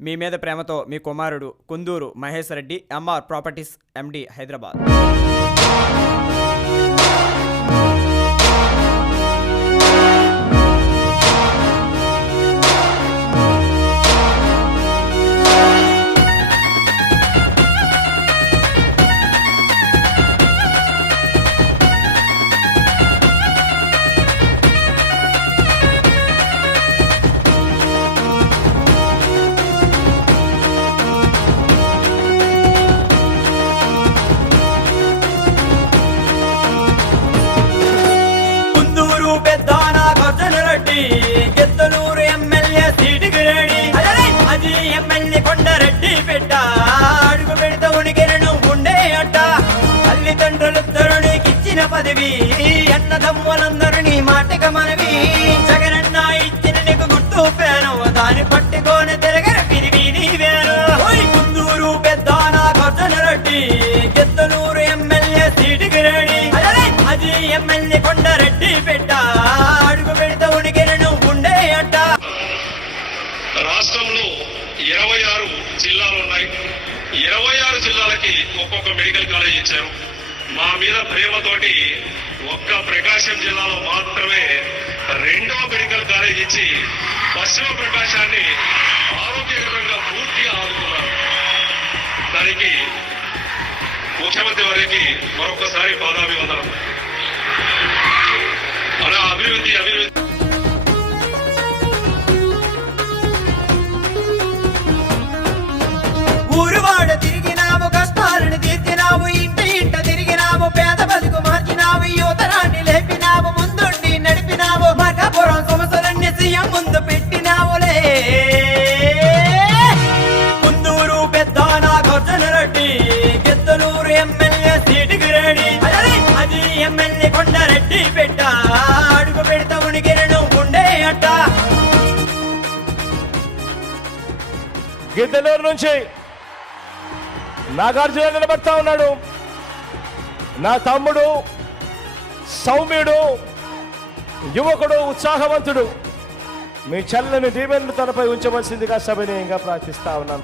మీ మీద ప్రేమతో మీ కుమారుడు Kunduru Mahesh Reddy MR properties MD Hyderabad. పెద్దాన కసన Reddy గెత్తలూరు ఎమ్మెల్యే సీటుకి రెడీ. అది ఎమ్మెల్యే కొండరెడ్డి పెట్ట అడుగు పెడితే ఉనికిరను ఉండే అట్ట. తల్లిదండ్రులు తరుణికి ఇచ్చిన పదవి అన్నదమ్ములందరూ నీ మాటక మనవి. జగనన్న ఇచ్చిన నీకు గుర్తు పేను దాన్ని పట్టుకొని తిరగర పిరివి నీవేను ఓయ్ కుందూరు పెద్దాన కసన రెడ్డి గెత్తలూరు ఎమ్మెల్యే సీటుకి రెడీ. అది ఎమ్మెల్యే కొండరెడ్డి పెట్ట రాష్ట్రంలో ఇరవై ఆరు జిల్లాలు ఉన్నాయి. ఇరవై ఆరు జిల్లాలకి ఒక్కొక్క మెడికల్ కాలేజ్ ఇచ్చారు. మా మీద ప్రేమతోటి ఒక్క ప్రకాశం జిల్లాలో మాత్రమే రెండో మెడికల్ కాలేజ్ ఇచ్చి పశ్చిమ ప్రకాశాన్ని ఆరోగ్యకరంగా పూర్తిగా ఆదుకున్నారు. దానికి ముఖ్యమంత్రి వారికి మరొకసారి పాదాభివందనం. అలా అభివృద్ధి అభివృద్ధి ఊరువాడ తిరిగినావు కష్టాలను తీర్చినావు ఇంట ఇంట తిరిగినావు పేద బతుకు మార్చినావు యువతరాన్ని లేపినావు ముందుండి నడిపినావు మర్కాపురం సమస్యలన్నీ సీఎం ముందు పెట్టినావులే కుందూరు పెద్ద గర్జన రెడ్డి గిద్దలూరు ఎమ్మెల్యే సీటుకి రెడీ. అదే అది ఎమ్మెల్యే కొండరెడ్డి పెట్ట అడుగు పెడతా ఉనికిరను ఉండే అట్ట. గిద్దలూరు నుంచి నాగార్జున నిలబడతా ఉన్నాడు. నా తమ్ముడు సౌమ్యుడు యువకుడు ఉత్సాహవంతుడు. మీ చల్లని దీవెనలు తనపై ఉంచవలసిందిగా సభనీయంగా ప్రార్థిస్తా ఉన్నాను.